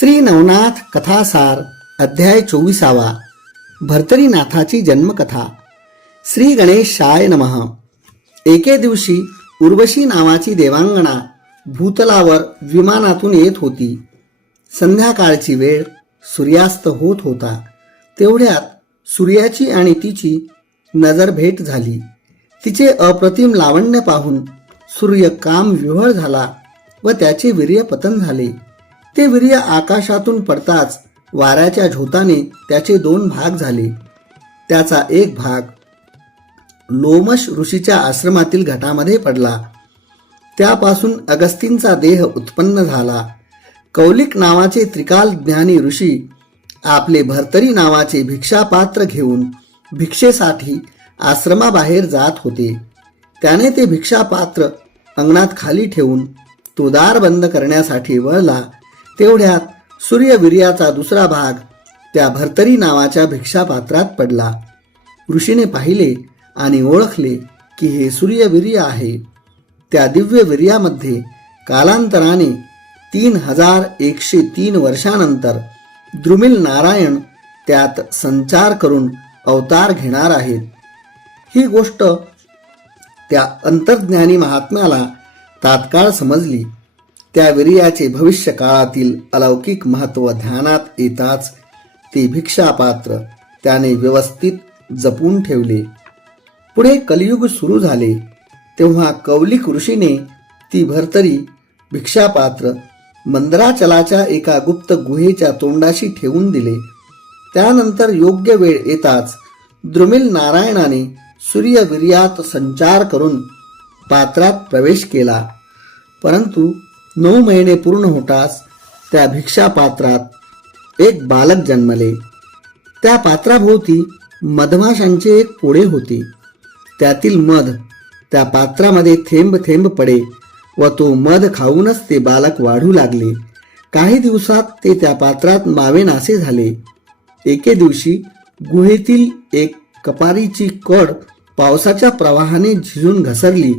श्री नवनाथ कथासार अध्याय चोवीसावा भर्तरीनाथाची जन्मकथा. श्री गणेशाय नमः. एके दिवशी उर्वशी नावाची देवांगणा भूतलावर विमानातून येत होती. संध्याकाळची वेळ सूर्यास्त होत होता. तेवढ्यात सूर्याची आणि तिची नजर भेट झाली. तिचे अप्रतिम लावण्य पाहून सूर्य काम विव्हळ झाला व त्याचे वीर्य पतन झाले. ते वीर्य आकाशातून पडताच वाऱ्याच्या झोताने त्याचे दोन भाग झाले. त्याचा एक भाग लोमश ऋषीच्या आश्रमातील घटामध्ये पडला. त्यापासून अगस्तींचा देह उत्पन्न झाला. कौलिक नावाचे त्रिकाल ज्ञानी ऋषी आपले भर्तरी नावाचे भिक्षापात्र घेऊन भिक्षेसाठी आश्रमाबाहेर जात होते. त्याने ते भिक्षापात्र अंगणात खाली ठेवून तो दार बंद करण्यासाठी वळला. तेवढ्यात सूर्यवीर्याचा दुसरा भाग त्या भर्तरी नावाच्या भिक्षापात्रात पडला. ऋषीने पाहिले आणि ओळखले की हे सूर्यवीर्य आहे. त्या दिव्य वीर्यामध्ये कालांतराने तीन हजार एकशे तीन वर्षानंतर द्रुमिल नारायण त्यात संचार करून अवतार घेणार आहेत. ही गोष्ट त्या अंतर्ज्ञानी महात्म्याला तात्काळ समजली. त्या वीर्याचे भविष्य काळातील अलौकिक महत्त्व ध्यानात येताच ते भिक्षापात्र त्याने व्यवस्थित जपून ठेवले. पुढे कलियुग सुरू झाले तेव्हा कौलिक ऋषीने ती भरतरी भिक्षापात्र मंदराचलाच्या एका गुप्त गुहेच्या तोंडाशी ठेवून दिले. त्यानंतर योग्य वेळ येताच द्रुमिल नारायणाने सूर्यवीर्यात संचार करून पात्रात प्रवेश केला. परंतु नऊ महिने पूर्ण होताच त्या भिक्षापात्रात एक बालक जन्मले. त्या पात्राभोवती मधमाशांचे एक पोळे होते. त्यातील मध त्या पात्रामध्ये थेंब थेंब पडे व तो मध खाऊनच ते बालक वाढू लागले. काही दिवसात ते त्या पात्रात मावेनासे झाले. एके दिवशी गुहेतील एक कपारीची कड पावसाच्या प्रवाहाने झिजून घसरली.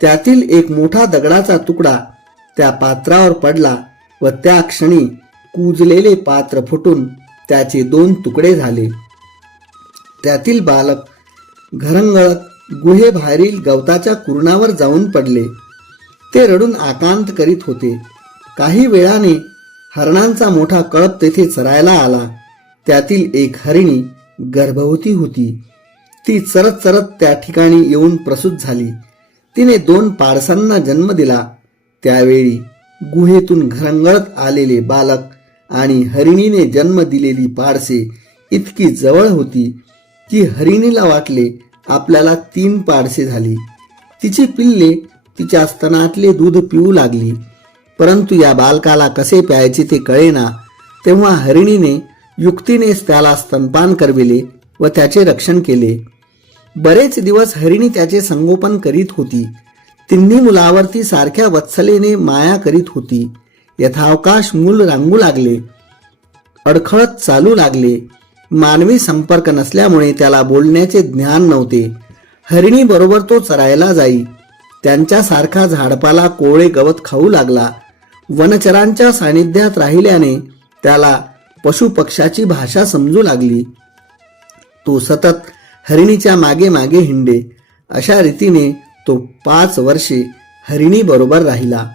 त्यातील एक मोठा दगडाचा तुकडा त्या पात्रावर पडला व त्या क्षणी कुजलेले पात्र फुटून त्याचे दोन तुकडे झाले. त्यातील बालक घरंगळत गुहेबाहेरील गवताच्या कुरणावर जाऊन पडले. ते रडून आकांत करीत होते. काही वेळाने हरणांचा मोठा कळप तेथे चरायला आला. त्यातील एक हरिणी गर्भवती होती. ती चरत चरत त्या ठिकाणी येऊन प्रसूत झाली. तिने दोन पाडसांना जन्म दिला. त्यावेळी गुहेतून घरंगळत आलेले बालक आणि हरिणीने जन्म दिलेली पाडसे इतकी जवळ होती की हरिणीला वाटले आपल्याला तीन पाडसे झाली. तिची पिल्ले तिच्या स्तनातले दूध पिऊ लागली. परंतु या बालकाला कसे प्यायचे ते कळेना. तेव्हा हरिणीने युक्तीनेच त्याला स्तनपान करविले व त्याचे रक्षण केले. बरेच दिवस हरिणी त्याचे संगोपन करीत होती. तिन्ही मुलावरती सारख्या वत्सलेने माया करीत होती. यथावकाश मूल रांगू लागले. अडखळत चालू लागले. मानवी संपर्क नसल्यामुळे त्याला बोलण्याचे ज्ञान नव्हते. हरिणीबरोबर तो चरायला जाई. त्यांच्यासारखा झाडपाला कोळे गवत खाऊ लागला. वनचरांच्या सानिध्यात राहिल्याने त्याला पशुपक्षाची भाषा समजू लागली. तो सतत हरिणीच्या मागे मागे हिंडे. अशा रीतीने तो पाच वर्षे हरिणीबरोबर राहिला.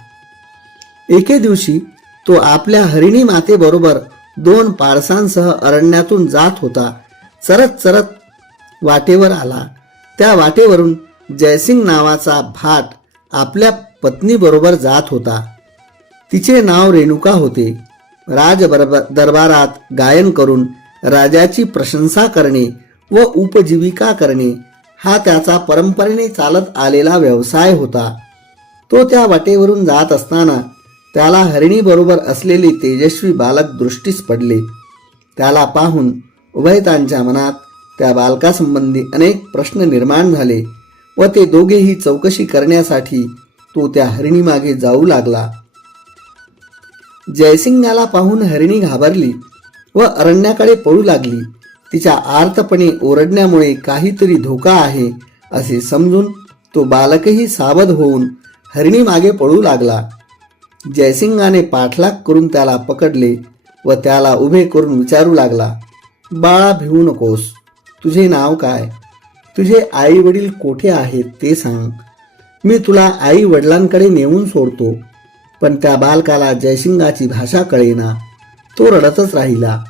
एके दिवशी तो आपल्या हरिणी मातेबरोबर दोन पारसांसह अरण्यातून जात होता. चरत चरत वाटेवर आला. त्या वाटेवरून जयसिंग नावाचा भाट आपल्या पत्नीबरोबर जात होता. तिचे नाव रेणुका होते. राज दरबारात गायन करून राजाची प्रशंसा करणे व उपजीविका करणे हा त्याचा परंपरेने चालत आलेला व्यवसाय होता. तो त्या वाटेवरून जात असताना त्याला हरिणीबरोबर असलेले तेजस्वी बालक दृष्टीस पडले. त्याला पाहून उभयतांच्या मनात त्या बालकासंबंधी अनेक प्रश्न निर्माण झाले व ते दोघेही चौकशी करण्यासाठी तो त्या हरिणीमागे जाऊ लागला. जयसिंगाला पाहून हरिणी घाबरली व अरण्याकडे पळू लागली. तिच्या आर्तपणे ओरडण्यामुळे काहीतरी धोका आहे असे समजून तो बालकही सावध होऊन हरिणी मागे पळू लागला. जयसिंगाने पाठलाग करून त्याला पकडले व त्याला उभे करून विचारू लागला बाळा भिवू नकोस. तुझे नाव काय? तुझे आई वडील कोठे आहेत ते सांग. मी तुला आई वडिलांकडे नेऊन सोडतो. पण त्या बालकाला जयसिंगाची भाषा कळेना. तो रडतच राहिला.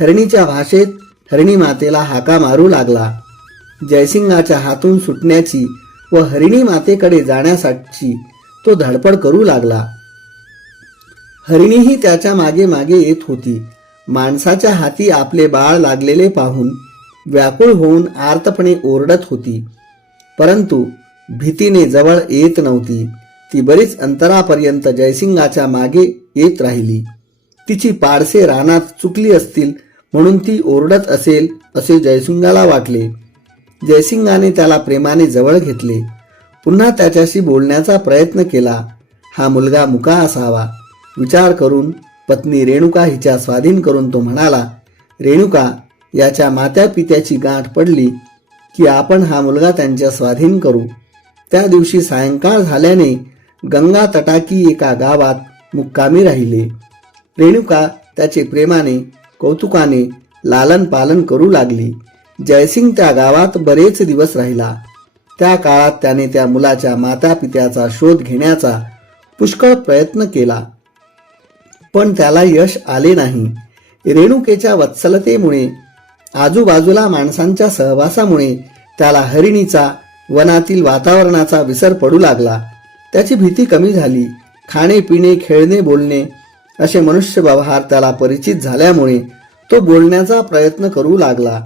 हरणीच्या भाषेत हरिणी मातेला हाका मारू लागला. जयसिंगाच्या हातून सुटण्याची व हरिणी मातेकडे जाण्यासाठी तो धडपड करू लागला. हरिणीही त्याच्यामागे मागे येत होती. माणसाच्या हाती आपले बाळ लागलेले पाहून व्याकुळ होऊन आर्तपणे ओरडत होती. परंतु भीतीने जवळ येत नव्हती. ती बरीच अंतरापर्यंत जयसिंगाच्या मागे येत राहिली. तिची पाडसे रानात चुकली असतील म्हणून ती ओरडत असेल असे जयसिंगाला वाटले. जयसिंगाने त्याला प्रेमाने जवळ घेतले. पुन्हा त्याच्याशी बोलण्याचा प्रयत्न केला. हा मुलगा मुका असावा. विचार करून पत्नी रेणुका हिच्या स्वाधीन करून तो म्हणाला रेणुका याच्या मात्या पित्याची गाठ पडली की आपण हा मुलगा त्यांच्या स्वाधीन करू. त्या दिवशी सायंकाळ झाल्याने गंगा तटाकी एका गावात मुक्कामी राहिले. रेणुका त्याचे प्रेमाने कौतुकाने लालन पालन करू लागली. जयसिंग त्या गावात बरेच दिवस राहिला. त्या काळात त्याने त्या मुलाच्या मातापित्याचा शोध घेण्याचा पुष्कळ प्रयत्न केला. पण त्याला यश आले नाही. रेणुकेच्या वत्सलतेमुळे आजूबाजूला माणसांच्या सहवासामुळे त्याला हरिणीचा वनातील वातावरणाचा विसर पडू लागला. त्याची भीती कमी झाली. खाणे पिणे खेळणे बोलणे असे मनुष्य व्यवहार त्याला परिचित झाल्यामुळे तो बोलण्याचा प्रयत्न करू लागला.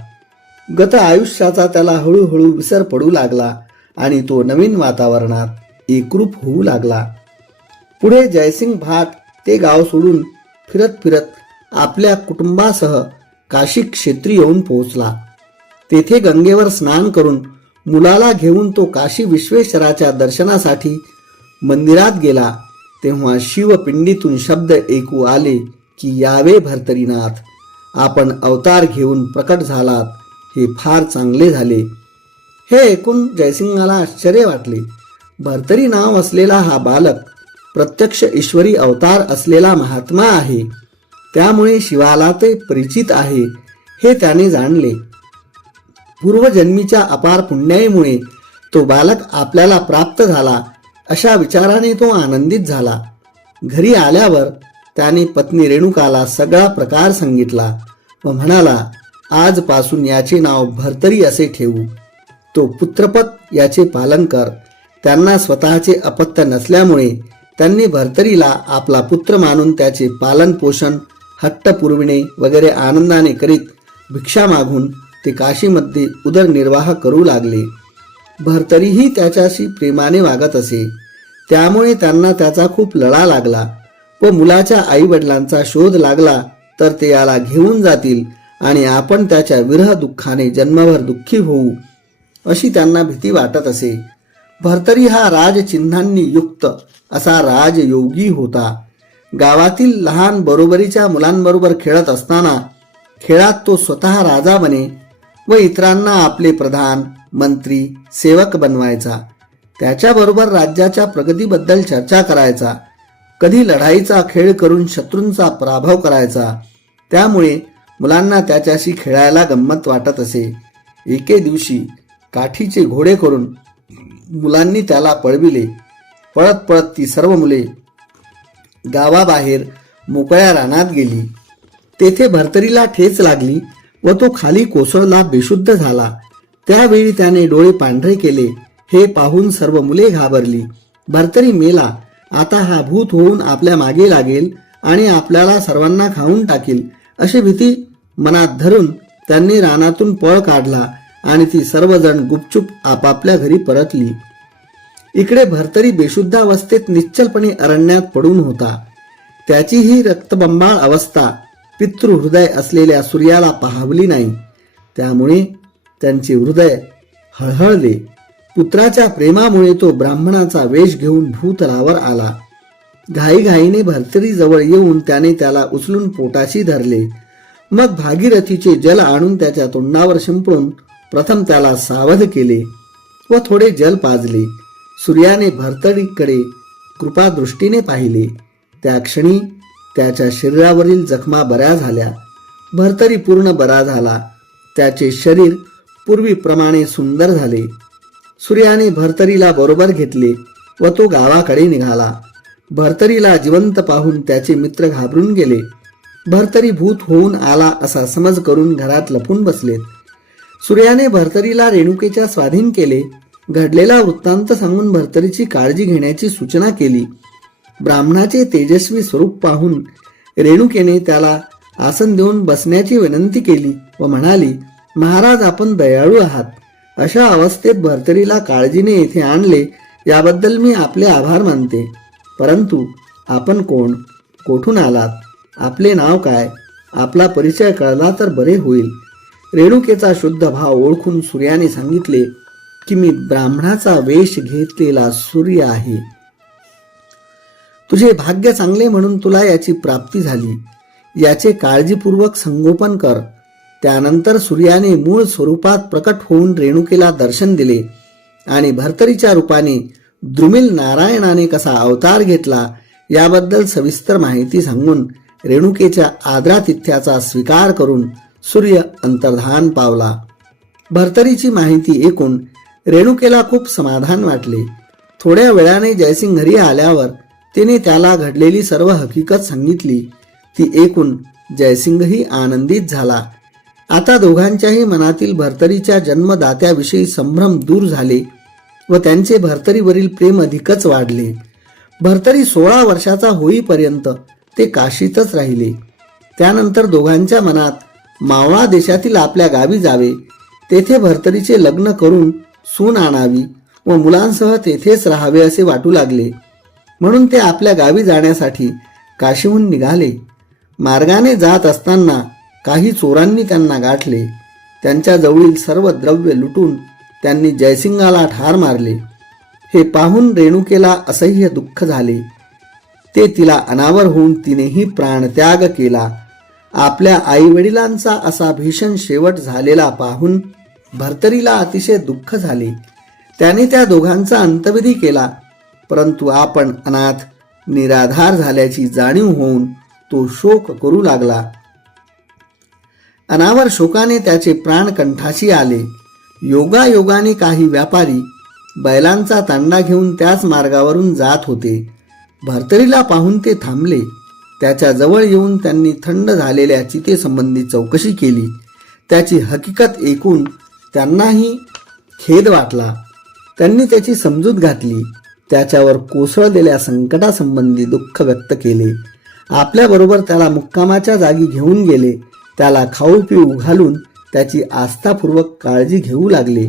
गत आयुष्याचा त्याला हळूहळू विसर पडू लागला आणि तो नवीन वातावरणात एकरूप होऊ लागला. पुढे जयसिंग भाट ते गाव सोडून फिरत फिरत आपल्या कुटुंबासह काशी क्षेत्री येऊन पोहोचला. तेथे गंगेवर स्नान करून मुलाला घेऊन तो काशी विश्वेश्वराच्या दर्शनासाठी मंदिरात गेला. तेव्हा शिवपिंडीतून शब्द ऐकू आले की यावे भरतरीनाथ. आपण अवतार घेऊन प्रकट झालात. हे फार चांगले झाले. हे ऐकून जयसिंहाला आश्चर्य वाटले. भरतरी नाव असलेला हा बालक प्रत्यक्ष ईश्वरी अवतार असलेला महात्मा आहे. त्यामुळे शिवाला ते परिचित आहे हे त्याने जाणले. पूर्वजन्मीच्या अपार पुण्याईमुळे तो बालक आपल्याला प्राप्त झाला. अशा विचाराने तो आनंदित झाला. घरी आल्यावर त्याने पत्नी रेणुकाला सगळा प्रकार सांगितला व म्हणाला आजपासून याचे नाव भरतरी असे ठेवू. तो पुत्रपत याचे पालन कर. त्यांना स्वतःचे अपत्य नसल्यामुळे त्यांनी भरतरीला आपला पुत्र मानून त्याचे पालन पोषण हट्ट पुरविणे वगैरे आनंदाने करीत भिक्षा मागून ते काशीमध्ये उदरनिर्वाह करू लागले. भरतरीही त्याच्याशी प्रेमाने वागत असे. त्यामुळे त्यांना त्याचा खूप लळा लागला व मुलाच्या आईवडिलांचा शोध लागला तर ते याला घेऊन जातील आणि आपण त्याच्या विरह दुःखाने जन्मभर दुःखी होऊ अशी त्यांना भीती वाटत असे. भरतरी हा राजचिन्हांनी युक्त असा राजयोगी होता. गावातील लहान बरोबरीच्या मुलांबरोबर खेळत असताना खेळात तो स्वतः राजा बने व इतरांना आपले प्रधान मंत्री सेवक बनवायचा. त्याच्याबरोबर राज्याच्या प्रगतीबद्दल चर्चा करायचा. कधी लढाईचा खेळ करून शत्रूंचा पराभव करायचा. त्यामुळे मुलांना त्याच्याशी खेळायला गंमत वाटत असे. एके दिवशी काठीचे घोडे करून मुलांनी त्याला पळविले. पळत पळत ती सर्व मुले गावाबाहेर मोकळ्या रानात गेली. तेथे भरतरीला ठेच लागली. व तो खाली कोसळला बेशुद्ध झाला. त्यावेळी त्याने डोळे पांढरे केले. हे पाहून सर्व मुले घाबरली. भरतरी मेला आता हा भूत होऊन आपल्या मागे लागेल आणि आपल्याला सर्वांना खाऊन टाकील अशी भीती मनात धरून त्यांनी रानातून पळ काढला आणि ती सर्वजण गुपचूप आपापल्या घरी परतली. इकडे भरतरी बेशुद्धावस्थेत निश्चलपणे अरण्यात पडून होता. त्याची ही रक्तबंबाळ अवस्था पितृहृदय असलेल्या सूर्याला पाहावली नाही. त्यामुळे त्यांचे हृदय हळहळले. पुत्राच्या प्रेमामुळे तो ब्राह्मणाचा वेश घेऊन भूतलावर आला. घाईघाईने भरतरीजवळ येऊन त्याने त्याला उचलून पोटाशी धरले. मग भागीरथीचे जल आणून त्याच्या तोंडावर शिंपडून प्रथम त्याला सावध केले व थोडे जल पाजले. सूर्याने भरतरीकडे कृपादृष्टीने पाहिले. त्या क्षणी त्याच्या शरीरावरील जखमा बऱ्या झाल्या. भरतरी पूर्ण बरा झाला. त्याचे शरीर पूर्वीप्रमाणे सुंदर झाले. सूर्याने भरतरीला बरोबर घेतले व तो गावाकडे निघाला. भरतरीला जिवंत पाहून त्याचे मित्र घाबरून गेले. भरतरी भूत होऊन आला असा समज करून घरात लपून बसलेत सूर्याने भरतरीला रेणुकेच्या स्वाधीन केले. घडलेला वृत्तांत सांगून भरतरीची काळजी घेण्याची सूचना केली. ब्राह्मणाचे तेजस्वी स्वरूप पाहून रेणुकेने त्याला आसन देऊन बसण्याची विनंती केली व म्हणाली महाराज आपण दयाळू आहात. अशा अवस्थेत भरतरीला काळजीने येथे आणले याबद्दल मी आपले आभार मानते. परंतु आपण कोण? कोठून आलात? आपले नाव काय? आपला परिचय कळला तर बरे होईल. रेणुकेचा शुद्ध भाव ओळखून सूर्याने सांगितले की मी ब्राह्मणाचा वेश घेतलेला सूर्य आहे. तुझे भाग्य चांगले म्हणून तुला याची प्राप्ती झाली. याचे काळजीपूर्वक संगोपन कर. त्यानंतर सूर्याने मूळ स्वरूपात प्रकट होऊन रेणुकेला दर्शन दिले आणि भरतरीच्या रूपाने द्रुमिल नारायणाने कसा अवतार घेतला याबद्दल सविस्तर माहिती सांगून रेणुकेच्या आदरातिथ्याचा स्वीकार करून सूर्य अंतर्धान पावला. भरतरीची माहिती ऐकून रेणुकेला खूप समाधान वाटले. थोड्या वेळाने जयसिंग घरी आल्यावर तिने त्याला घडलेली सर्व हकीकत सांगितली. ती ऐकून जयसिंगही आनंदित झाला. आता दोघांच्याही मनातील भरतरीच्या जन्मदात्याविषयी संभ्रम दूर झाले व त्यांचे भरतरीवरील प्रेम अधिकच वाढले. भरतरी सोळा वर्षाचा होईपर्यंत ते काशीतच राहिले. त्यानंतर दोघांच्या मनात मावळा देशातील आपल्या गावी जावे तेथे भरतरीचे लग्न करून सून आणावी व मुलांसह तेथेच राहावे असे वाटू लागले. म्हणून ते आपल्या गावी जाण्यासाठी काशीहून निघाले. मार्गाने जात असताना काही चोरांनी त्यांना गाठले. त्यांच्याजवळील सर्व द्रव्य लुटून त्यांनी जयसिंगाला ठार मारले. हे पाहून रेणुकेला असह्य दुःख झाले. ते तिला अनावर होऊन तिनेही प्राणत्याग केला. आपल्या आईवडिलांचा असा भीषण शेवट झालेला पाहून भरतरीला अतिशय दुःख झाले. त्याने त्या दोघांचा अंतविधी केला. परंतु आपण अनाथ निराधार झाल्याची जाणीव होऊन तो शोक करू लागला. अनावर शोकाने त्याचे प्राण कंठाशी आले. योगायोगाने काही व्यापारी बैलांचा तांडा घेऊन त्याच मार्गावरून जात होते. भरतरीला पाहून ते थांबले. त्याच्याजवळ येऊन त्यांनी थंड झालेल्या चितेसंबंधी चौकशी केली. त्याची हकीकत ऐकून त्यांनाही खेद वाटला. त्यांनी त्याची समजूत घातली. त्याच्यावर कोसळलेल्या संकटासंबंधी दुःख व्यक्त केले. आपल्याबरोबर त्याला मुक्कामाच्या जागी घेऊन गेले. त्याला खाऊ पिऊ घालून त्याची आस्थापूर्वक काळजी घेऊ लागले.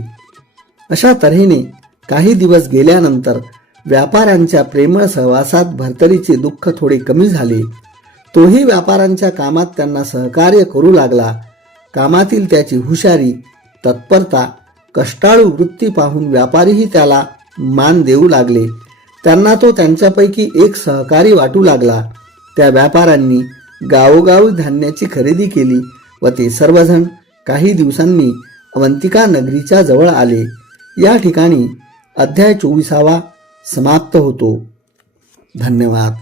अशा तऱ्हेने काही दिवस गेल्यानंतर व्यापाऱ्यांच्या प्रेमळ सहवासात भरतरीचे दुःख थोडे कमी झाले. तोही व्यापाऱ्यांच्या कामात त्यांना सहकार्य करू लागला. कामातील त्याची हुशारी तत्परता कष्टाळू वृत्ती पाहून व्यापारीही त्याला मान देऊ लागले. त्यांना तो त्यांच्यापैकी एक सहकारी वाटू लागला. त्या व्यापाऱ्यांनी गावोगावी धान्याची खरेदी केली व ते सर्वजण काही दिवसांनी अवंतिका नगरीच्या जवळ आले. या ठिकाणी अध्याय चोवीसावा समाप्त होतो. धन्यवाद.